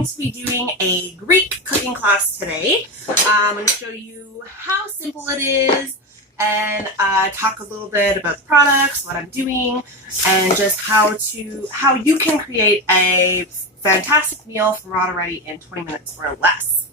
going to be doing a Greek cooking class today. I'm going to show you how simple it is and talk a little bit about the products, what I'm doing, and just how you can create a fantastic meal from raw to ready in 20 minutes or less.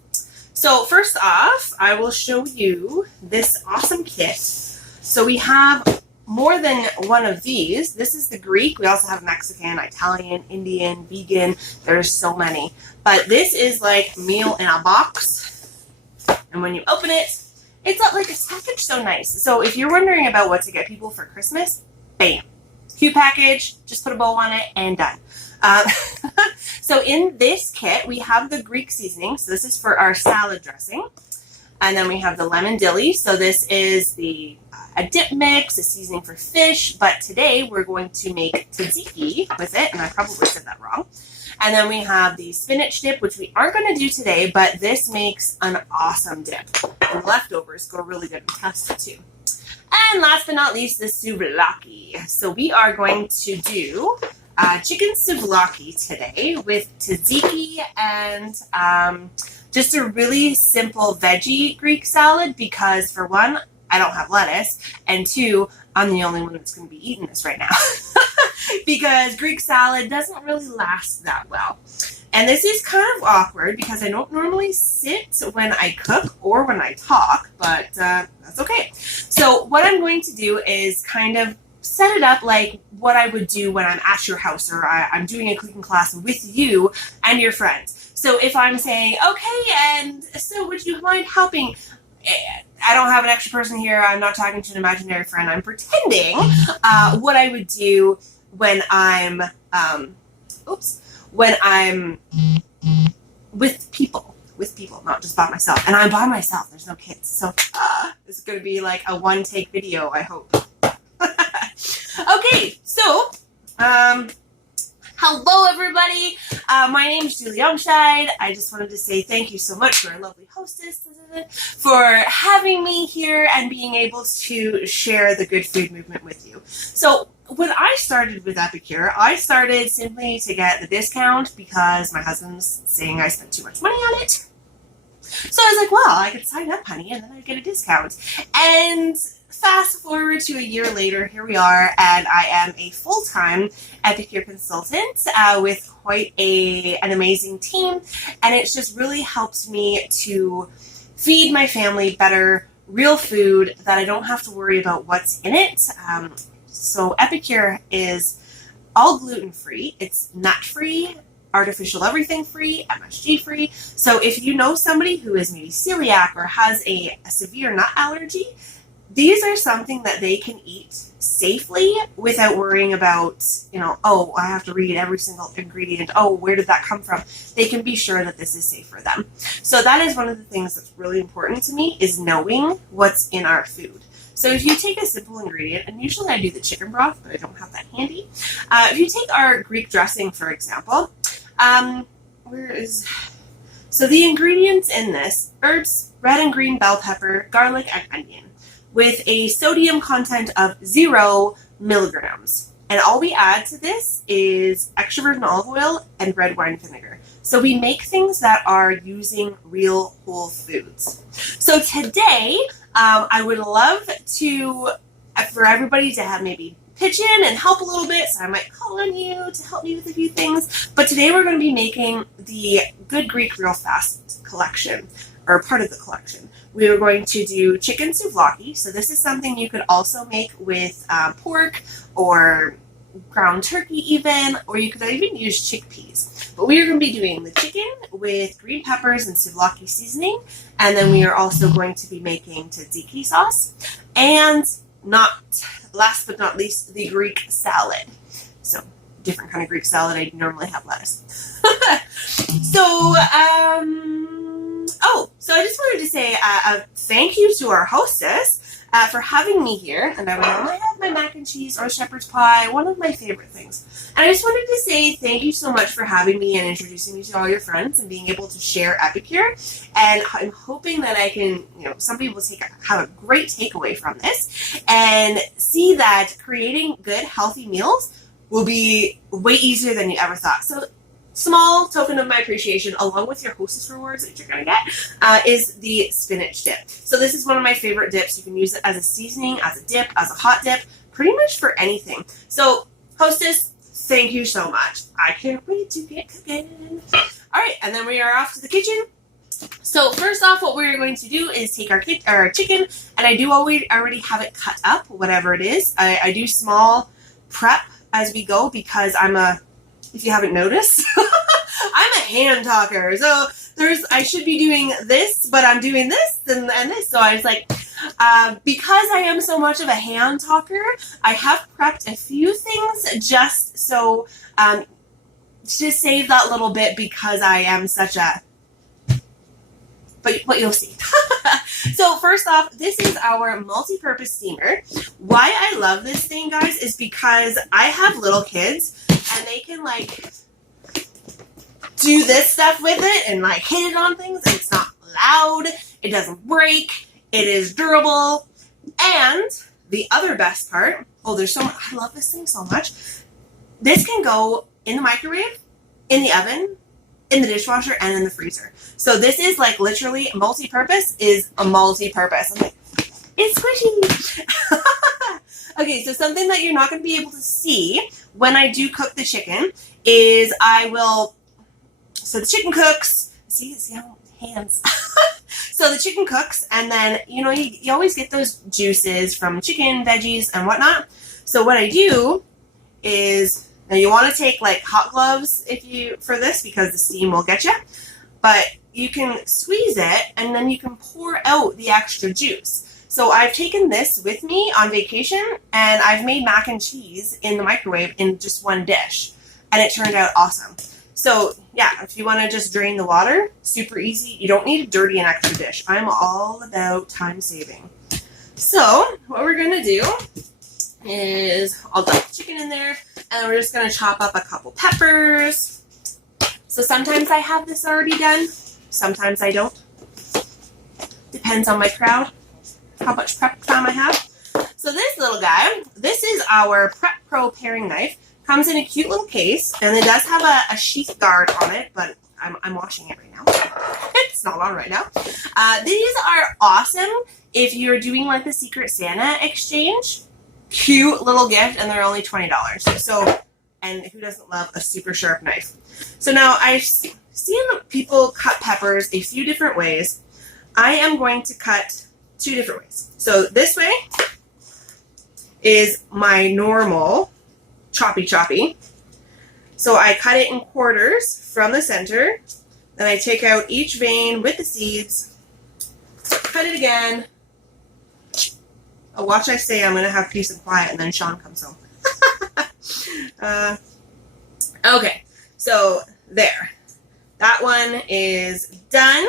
So first off, I will show you this awesome kit. So we have more than one of these. This is the Greek. We also have Mexican, Italian, Indian, vegan. There's so many. But this is like meal in a box. And when you open it, it's like it's packaged so nice. So if you're wondering about what to get people for Christmas, bam. Cute package, just put a bow on it and done. So in this kit, we have the Greek seasoning. So this is for our salad dressing. And then we have the lemon dilly. So this is a dip mix, a seasoning for fish. But today we're going to make tzatziki with it. And I probably said that wrong. And then we have the spinach dip, which we aren't going to do today. But this makes an awesome dip. And leftovers go really good with pasta too. And last but not least, the souvlaki. So we are going to do chicken souvlaki today with tzatziki and just a really simple veggie Greek salad because, for one, I don't have lettuce, and two, I'm the only one that's going to be eating this right now because Greek salad doesn't really last that well. And this is kind of awkward because I don't normally sit when I cook or when I talk, but that's okay. So what I'm going to do is kind of set it up like what I would do when I'm at your house or I'm doing a cooking class with you and your friends. So if I'm saying, okay, and so would you mind helping? I don't have an extra person here. I'm not talking to an imaginary friend. I'm pretending what I would do when I'm, with people, not just by myself. And I'm by myself. There's no kids. So this is going to be like a one-take video, I hope. Okay, so, hello everybody. My name is Julie Youngscheid. I just wanted to say thank you so much to our lovely hostess for having me here and being able to share the good food movement with you. So when I started with Epicure, I started simply to get the discount because my husband's saying I spent too much money on it. So I was like, well, I could sign up, honey, and then I'd get a discount. And fast forward to a year later, here we are, and I am a full-time Epicure consultant with quite an amazing team, and it's just really helped me to feed my family better, real food that I don't have to worry about what's in it. So Epicure is all gluten-free, it's nut-free, artificial everything free, MSG free. So if you know somebody who is maybe celiac or has a severe nut allergy, these are something that they can eat safely without worrying about, oh, I have to read every single ingredient. Oh, where did that come from? They can be sure that this is safe for them. So that is one of the things that's really important to me is knowing what's in our food. So if you take a simple ingredient, and usually I do the chicken broth, but I don't have that handy. If you take our Greek dressing, for example, so the ingredients in this: herbs, red and green bell pepper, garlic, and onion, with a sodium content of 0 milligrams. And all we add to this is extra virgin olive oil and red wine vinegar. So we make things that are using real whole foods. So today, I would love for everybody to have maybe pitch in and help a little bit, so I might call on you to help me with a few things. But today we're going to be making the Good Greek Real Fast collection, or part of the collection. We are going to do chicken souvlaki. So this is something you could also make with pork or ground turkey even, or you could even use chickpeas. But we are going to be doing the chicken with green peppers and souvlaki seasoning, and then we are also going to be making tzatziki sauce, and last but not least, the Greek salad. So different kind of Greek salad. I normally have lettuce. So I just wanted to say a thank you to our hostess for having me here. And I would normally have my mac and cheese or shepherd's pie, one of my favorite things. And I just wanted to say thank you so much for having me and introducing me to all your friends and being able to share Epicure. And I'm hoping that I can, some people have a great takeaway from this and see that creating good, healthy meals will be way easier than you ever thought. So small token of my appreciation, along with your Hostess rewards that you're going to get, is the spinach dip. So this is one of my favorite dips. You can use it as a seasoning, as a dip, as a hot dip, pretty much for anything. So Hostess, thank you so much. I can't wait to get cooking. All right, and then we are off to the kitchen. So first off, what we're going to do is take our chicken, and I do already have it cut up, whatever it is. I do small prep as we go because if you haven't noticed, I'm a hand talker. So I should be doing this, but I'm doing this and this. So I was like, because I am so much of a hand talker, I have prepped a few things just so, to save that little bit because I am such a, but you'll see. So first off, this is our multi-purpose steamer. Why I love this thing, guys, is because I have little kids and they can like do this stuff with it and like hit it on things, and it's not loud, it doesn't break, it is durable. And the other best part, there's so much, I love this thing so much. This can go in the microwave, in the oven, in the dishwasher, and in the freezer. So this is like literally multi-purpose is a multi-purpose. I'm like, it's squishy. Okay, so something that you're not going to be able to see when I do cook the chicken is so the chicken cooks, see how hands. So the chicken cooks, and then, you always get those juices from chicken, veggies, and whatnot. So what I do is, now you want to take like hot gloves for this because the steam will get you, but you can squeeze it and then you can pour out the extra juice. So I've taken this with me on vacation and I've made mac and cheese in the microwave in just one dish, and it turned out awesome. So yeah, if you want to just drain the water, super easy. You don't need to dirty an extra dish. I'm all about time saving. So what we're going to do is I'll dump the chicken in there, and we're just going to chop up a couple peppers. So sometimes I have this already done, sometimes I don't. Depends on my crowd, how much prep time I have. So this little guy, this is our Prep Pro paring knife. Comes in a cute little case, and it does have a sheath guard on it, but I'm washing it right now. It's not on right now. These are awesome if you're doing like the Secret Santa exchange. Cute little gift, and they're only $20. So, and who doesn't love a super sharp knife? So now I've seen people cut peppers a few different ways. I am going to cut two different ways. So this way is my normal choppy. So I cut it in quarters from the center. Then I take out each vein with the seeds, cut it again. Watch I say I'm going to have peace and quiet, and then Sean comes home. Okay, so there. That one is done.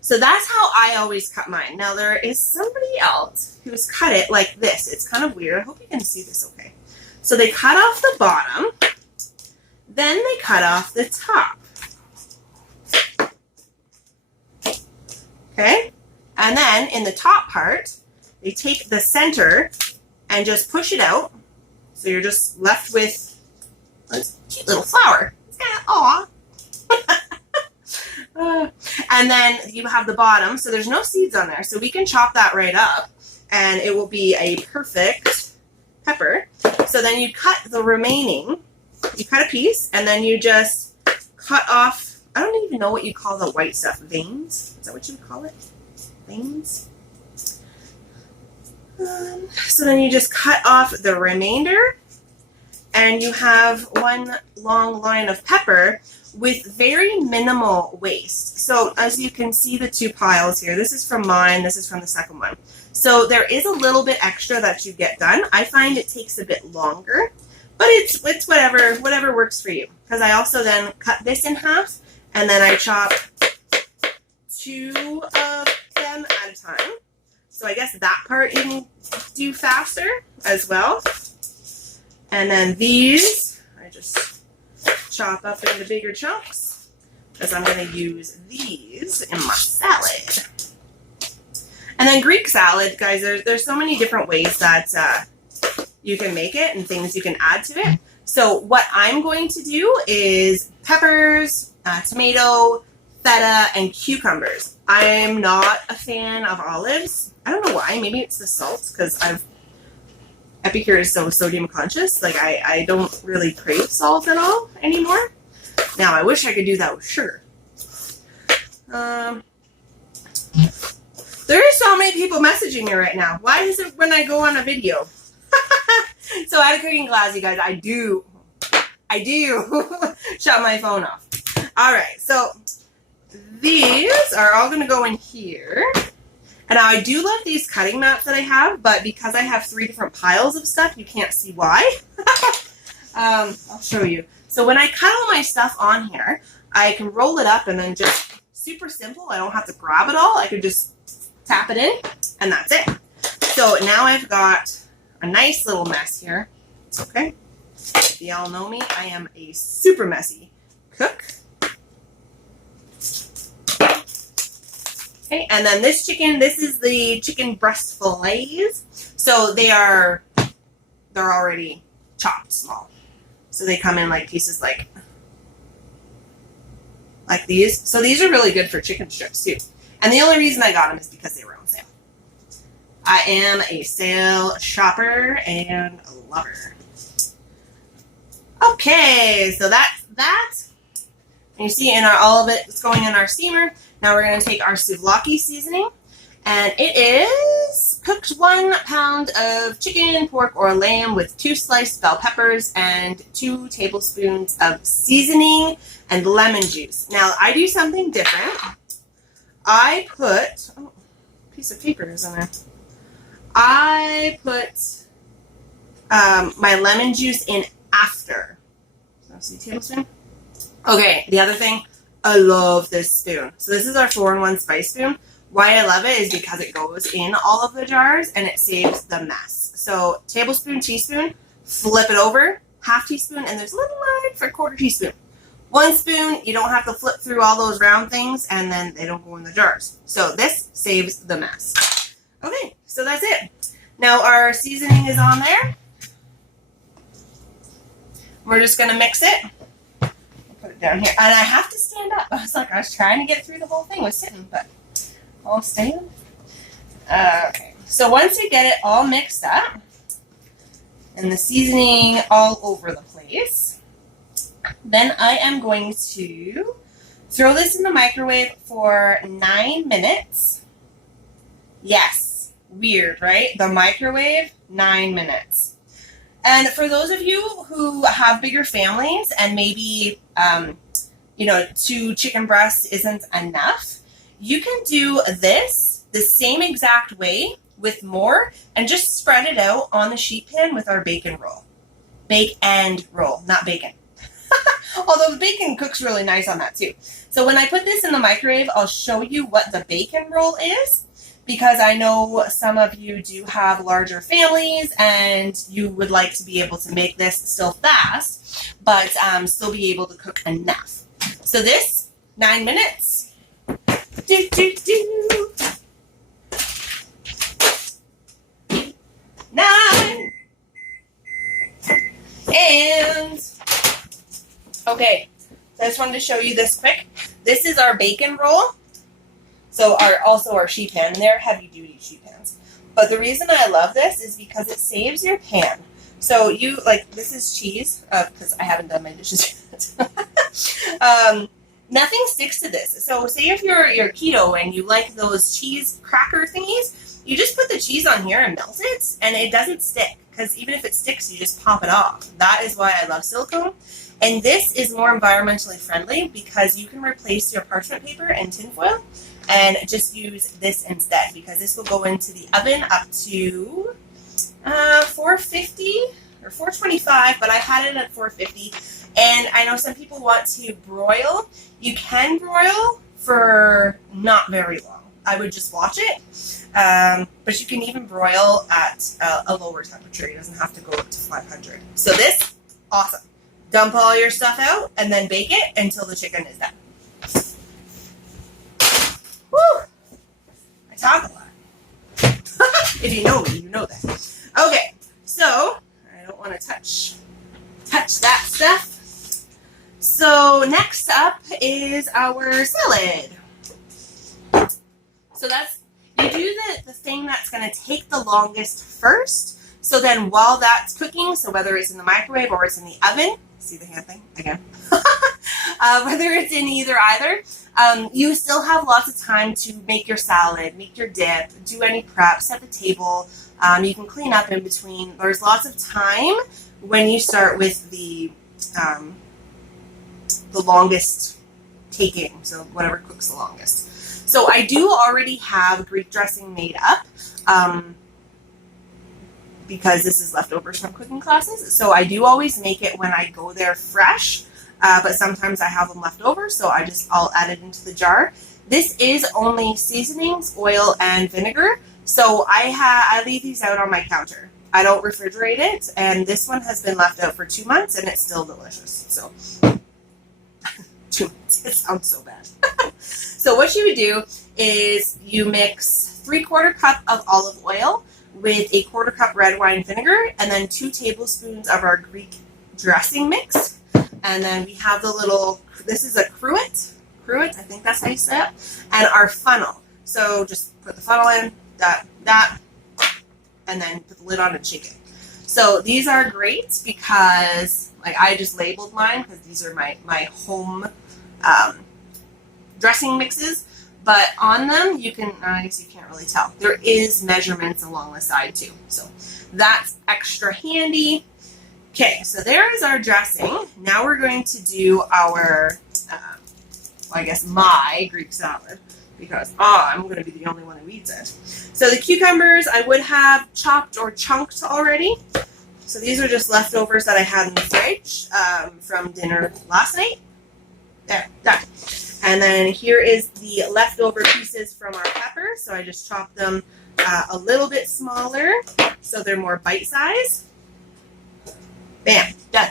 So that's how I always cut mine. Now there is somebody else who's cut it like this. It's kind of weird. I hope you can see this okay. So they cut off the bottom, then they cut off the top. Okay? And then in the top part, they take the center and just push it out. So you're just left with a cute little flower. It's kind of, aw. And then you have the bottom, so there's no seeds on there. So we can chop that right up, and it will be a perfect pepper. So then you cut the remaining, you cut a piece, and then you just cut off, I don't even know what you call the white stuff, veins? Is that what you would call it? Veins? So then you just cut off the remainder, and you have one long line of pepper with very minimal waste. So as you can see the two piles here, this is from mine, this is from the second one. So there is a little bit extra that you get done. I find it takes a bit longer, but it's whatever works for you. Because I also then cut this in half, and then I chop two of them at a time. So I guess that part you can do faster as well. And then these, I just chop up into bigger chunks because I'm going to use these in my salad. And then Greek salad, guys, there's so many different ways that you can make it and things you can add to it. So what I'm going to do is peppers, tomato, feta, and cucumbers. I'm not a fan of olives. I don't know why. Maybe it's the salt, because Epicure is so sodium conscious. Like I don't really crave salt at all anymore. Now I wish I could do that with sugar. There are so many people messaging me right now. Why is it when I go on a video? So at a cooking class, you guys, I do shut my phone off. All right, so these are all going to go in here. And now I do love these cutting mats that I have, but because I have 3 different piles of stuff, you can't see why. I'll show you. So when I cut all my stuff on here, I can roll it up and then just super simple. I don't have to grab it all. I could just tap it in and that's it. So now I've got a nice little mess here. It's okay. If y'all know me, I am a super messy cook. Okay, and then this chicken, this is the chicken breast fillets. So they're already chopped small. So they come in like pieces like these. So these are really good for chicken strips too. And the only reason I got them is because they were on sale. I am a sale shopper and a lover. Okay, so that's that. And you see all of it's going in our steamer. Now we're going to take our souvlaki seasoning. And it is cooked 1 pound of chicken, pork, or lamb with 2 sliced bell peppers and 2 tablespoons of seasoning and lemon juice. Now I do something different. I put, oh, a piece of paper is on there. I put my lemon juice in after. So see a tablespoon? Okay, the other thing, I love this spoon. So this is our 4-in-1 spice spoon. Why I love it is because it goes in all of the jars and it saves the mess. So tablespoon, teaspoon, flip it over, half teaspoon, and there's a little line for 1/4 teaspoon. 1 spoon, you don't have to flip through all those round things and then they don't go in the jars. So this saves the mess. Okay, so that's it. Now our seasoning is on there. We're just going to mix it. Put it down here. And I have to stand up. I was trying to get through the whole thing with sitting, but I'll stand. Okay, so once you get it all mixed up and the seasoning all over the place, then I am going to throw this in the microwave for 9 minutes. Yes, weird, right? The microwave, 9 minutes. And for those of you who have bigger families and maybe, 2 chicken breasts isn't enough, you can do this the same exact way with more and just spread it out on the sheet pan with our bacon roll. Bake and roll, not bacon. Although the bacon cooks really nice on that too. So when I put this in the microwave, I'll show you what the bacon roll is, because I know some of you do have larger families and you would like to be able to make this still fast, but still be able to cook enough. So this, 9 minutes. Do, do, do. 9. And, okay, so I just wanted to show you this quick. This is our bacon roll. So also our sheet pan, and they're heavy duty sheet pans. But the reason I love this is because it saves your pan. So this is cheese, because I haven't done my dishes yet. Nothing sticks to this. So say if you're keto and you like those cheese cracker thingies, you just put the cheese on here and melt it, and it doesn't stick. Because even if it sticks, you just pop it off. That is why I love silicone. And this is more environmentally friendly because you can replace your parchment paper and tinfoil and just use this instead, because this will go into the oven up to 450 or 425, but I had it at 450. And I know some people want to broil. You can broil for not very long. I would just watch it. But you can even broil at a lower temperature. It doesn't have to go up to 500. So this, awesome. Dump all your stuff out and then bake it until the chicken is done. Woo! I talk a lot. If you know me, you know that. Okay, so I don't want to touch touch that stuff. So next up is our salad. So that's, you do the thing that's going to take the longest first. So then while that's cooking, so whether it's in the microwave or it's in the oven, see the hand thing again, whether it's in either, you still have lots of time to make your salad, make your dip, do any prep, set the table. You can clean up in between. There's lots of time when you start with the longest taking, so whatever cooks the longest. So I do already have Greek dressing made up because this is leftovers from cooking classes. So I do always make it when I go there fresh, but sometimes I have them left over, so I'll add it into the jar. This is only seasonings, oil, and vinegar. So I leave these out on my counter. I don't refrigerate it, and this one has been left out for 2 months, and it's still delicious. So 2 months, it sounds so bad. So what you would do is you mix 3/4 cup of olive oil with 1/4 cup red wine vinegar, and then 2 tablespoons of our Greek dressing mix. And then we have the little, this is a cruet, I think that's how you say it, and our funnel. So just put the funnel in, that, and then put the lid on and shake it. So these are great because, like, I just labeled mine because these are my home dressing mixes. But on them, you can, I guess you can't really tell, there is measurements along the side too. So that's extra handy. Okay, so there is our dressing. Now we're going to do our, well, I guess my Greek salad, because I'm going to be the only one who eats it. So the cucumbers I would have chopped or chunked already. So these are just leftovers that I had in the fridge from dinner last night. There, done. And then here is the leftover pieces from our peppers. So I just chopped them a little bit smaller so they're more bite-sized. Bam, done.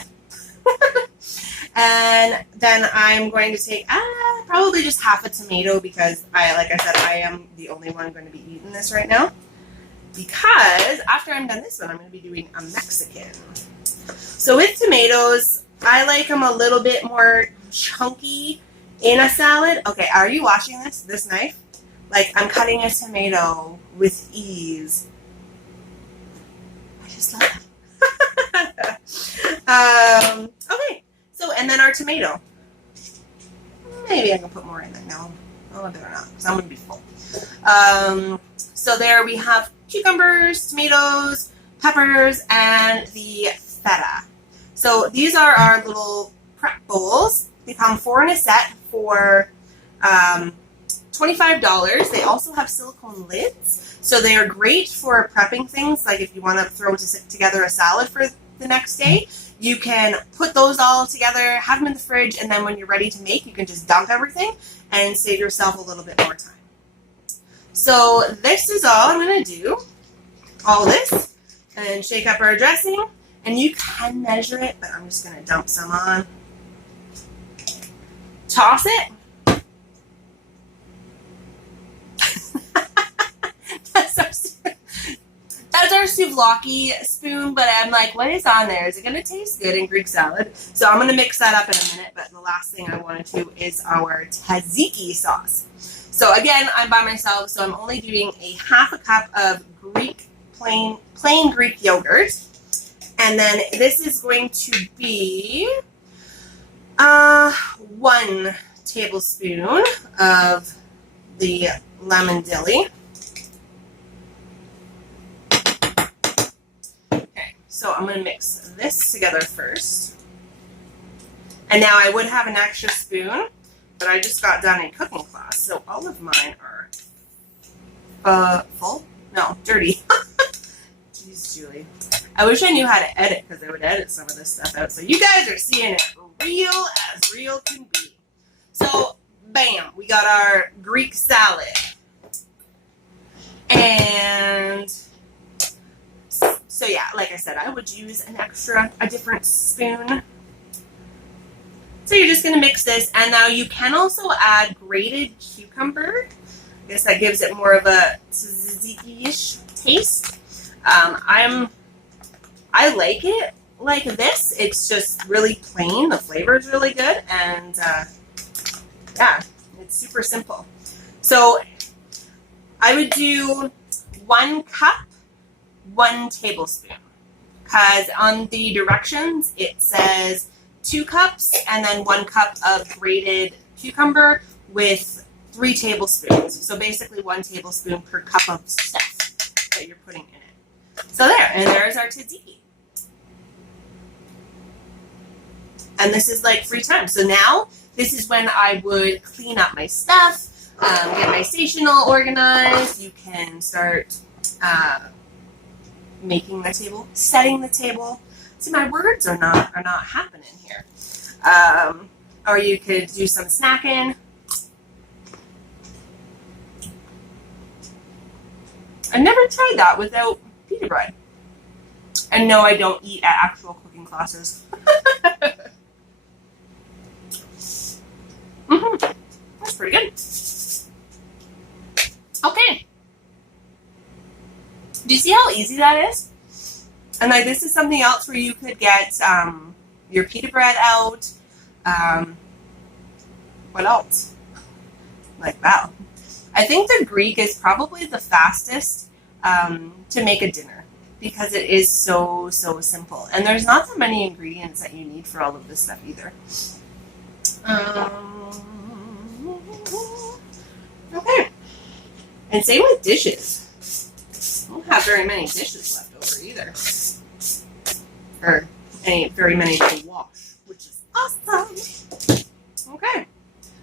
And then I'm going to take probably just half a tomato because like I said, I am the only one going to be eating this right now. Because after I'm done this one, I'm going to be doing a Mexican. So with tomatoes, I like them a little bit more chunky in a salad. Okay, are you watching this knife? Like, I'm cutting a tomato with ease. I just love it. Okay, so, and then our tomato. Maybe I can put more in there. No, I better not, because I'm going to be full. So there we have cucumbers, tomatoes, peppers, and the feta. So these are our little prep bowls. They come 4 in a set for $25. They also have silicone lids, so they are great for prepping things. Like if you want to throw together a salad for the next day, you can put those all together, have them in the fridge, and then when you're ready to make, you can just dump everything and save yourself a little bit more time. So this is all I'm going to do, all this, and shake up our dressing. And you can measure it, but I'm just going to dump some on. Toss it. That's our souvlaki spoon, but I'm like, what is on there? Is it going to taste good in Greek salad? So I'm going to mix that up in a minute, but the last thing I want to do is our tzatziki sauce. So again, I'm by myself, so I'm only doing a half a cup of plain Greek yogurt. And then this is going to be 1 tablespoon of the lemon dilly. Okay, so I'm going to mix this together first. And now I would have an extra spoon, but I just got done in cooking class, so all of mine are full? No, dirty. Jeez, Julie. I wish I knew how to edit, because I would edit some of this stuff out. So you guys are seeing it real as real can be. So, bam, we got our Greek salad. And so yeah, like I said, I would use a different spoon. So you're just going to mix this. And now you can also add grated cucumber. I guess that gives it more of a tzatziki-ish taste. I like it, like this. It's just really plain. The flavor is really good, and yeah, it's super simple. So I would do 1 cup, 1 tablespoon, because on the directions it says 2 cups and then 1 cup of grated cucumber with 3 tablespoons. So basically 1 tablespoon per cup of stuff that you're putting in it. So there, and there's our tzatziki. And this is like free time. So now this is when I would clean up my stuff, get my station all organized. You can start making the table, setting the table. See, my words are not happening here. Or you could do some snacking. I never tried that without pita bread. And no, I don't eat at actual cooking classes. That's pretty good. Okay. Do you see how easy that is? And like this is something else where you could get your pita bread out. What else? Like that. I think the Greek is probably the fastest to make a dinner because it is so simple. And there's not that many ingredients that you need for all of this stuff either. Okay. And same with dishes. I don't have very many dishes left over either. Or very many to wash, which is awesome. Okay.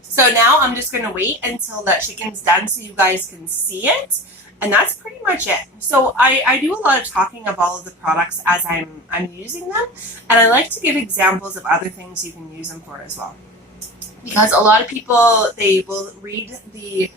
So now I'm just going to wait until that chicken's done so you guys can see it. And that's pretty much it. So I do a lot of talking of all of the products as I'm using them. And I like to give examples of other things you can use them for as well. Because a lot of people, they will read the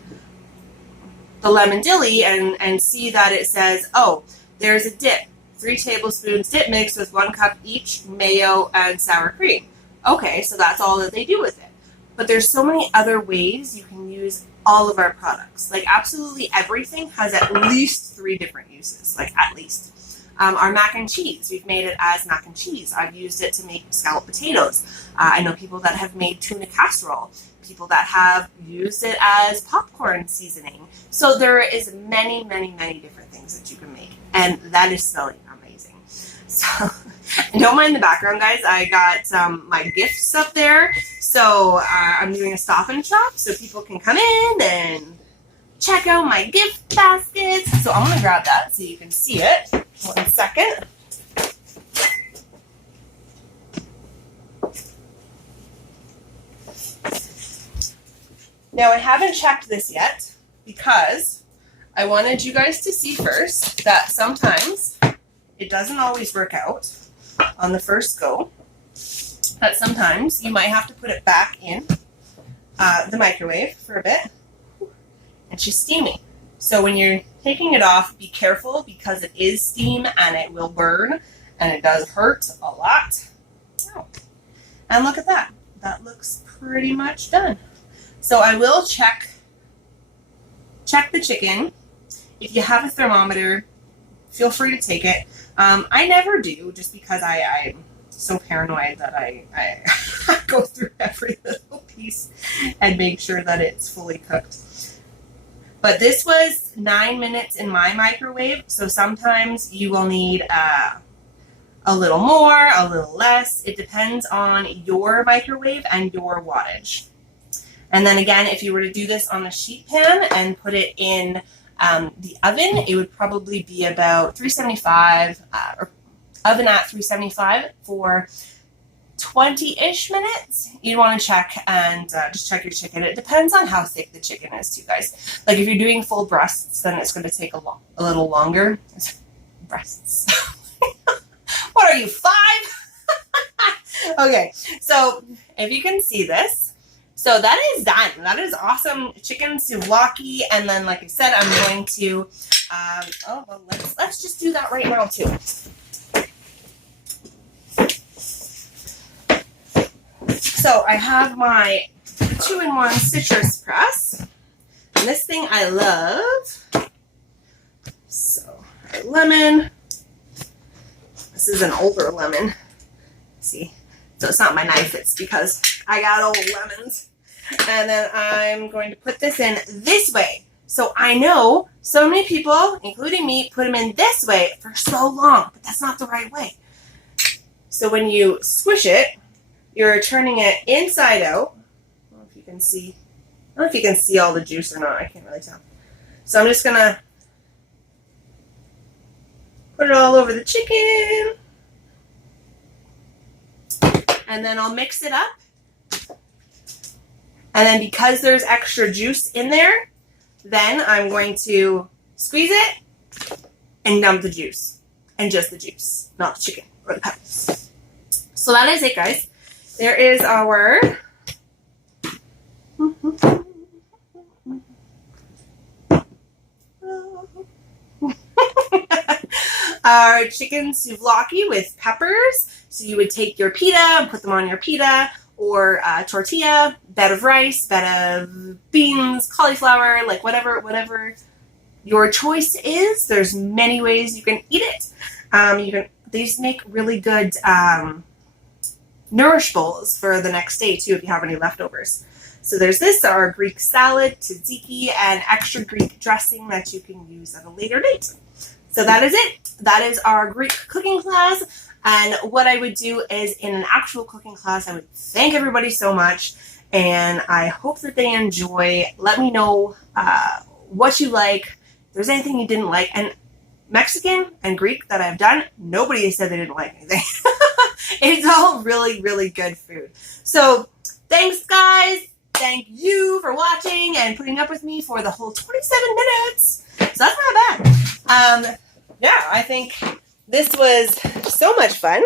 lemon dilly and see that it says, oh, there's a dip. 3 tablespoons dip mix with 1 cup each, mayo and sour cream. Okay, so that's all that they do with it. But there's so many other ways you can use all of our products. Like absolutely everything has at least 3 different uses, like at least. Our mac and cheese, we've made it as mac and cheese. I've used it to make scalloped potatoes. I know people that have made tuna casserole, people that have used it as popcorn seasoning. So there is many different things that you can make, and that is spelling amazing. So don't mind the background, guys. I got my gifts up there, so I'm doing a stop and shop so people can come in and check out my gift baskets. So I'm gonna grab that so you can see it. 1 second. Now I haven't checked this yet because I wanted you guys to see first that sometimes it doesn't always work out on the first go. That sometimes you might have to put it back in the microwave for a bit. And she's steamy. So when you're taking it off, be careful because it is steam and it will burn and it does hurt a lot. Oh. And look at that. That looks pretty much done. So I will check the chicken. If you have a thermometer, feel free to take it. I never do just because I'm so paranoid that I go through every little piece and make sure that it's fully cooked. But this was 9 minutes in my microwave, so sometimes you will need a little more, a little less. It depends on your microwave and your wattage. And then again, if you were to do this on a sheet pan and put it in the oven, it would probably be about 375, or oven at 375 for 20-ish minutes. You'd want to check and just check your chicken. It depends on how thick the chicken is too, guys. Like if you're doing full breasts, then it's going to take a little longer. Breasts. What are you, 5? Okay, so if you can see this, so that is done. That is awesome chicken souvlaki. And then, like I said, I'm going to, let's just do that right now too. So I have my 2-in-1 citrus press. And this thing I love. So, lemon. This is an older lemon. See? So it's not my knife, it's because I got old lemons. And then I'm going to put this in this way. So I know so many people, including me, put them in this way for so long, but that's not the right way. So when you squish it, you're turning it inside out. I don't know if you can see. I don't know if you can see all the juice or not. I can't really tell. So I'm just gonna put it all over the chicken. And then I'll mix it up. And then because there's extra juice in there, then I'm going to squeeze it and dump the juice. And just the juice, not the chicken or the peppers. So that is it, guys. There is our our chicken souvlaki with peppers. So you would take your pita and put them on your pita, or tortilla, bed of rice, bed of beans, cauliflower, like whatever your choice is. There's many ways you can eat it. These make really good nourish bowls for the next day too if you have any leftovers. So there's this, our Greek salad, tzatziki, and extra Greek dressing that you can use at a later date. So that is it. That is our Greek cooking class. And what I would do is in an actual cooking class, I would thank everybody so much. And I hope that they enjoy. Let me know what you like. If there's anything you didn't like. And Mexican and Greek that I've done, nobody said they didn't like anything. It's all really, really good food. So thanks, guys. Thank you for watching and putting up with me for the whole 27 minutes. So that's not bad. Yeah, I think this was so much fun.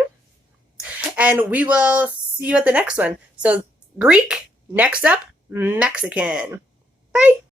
And we will see you at the next one. So Greek, next up, Mexican. Bye.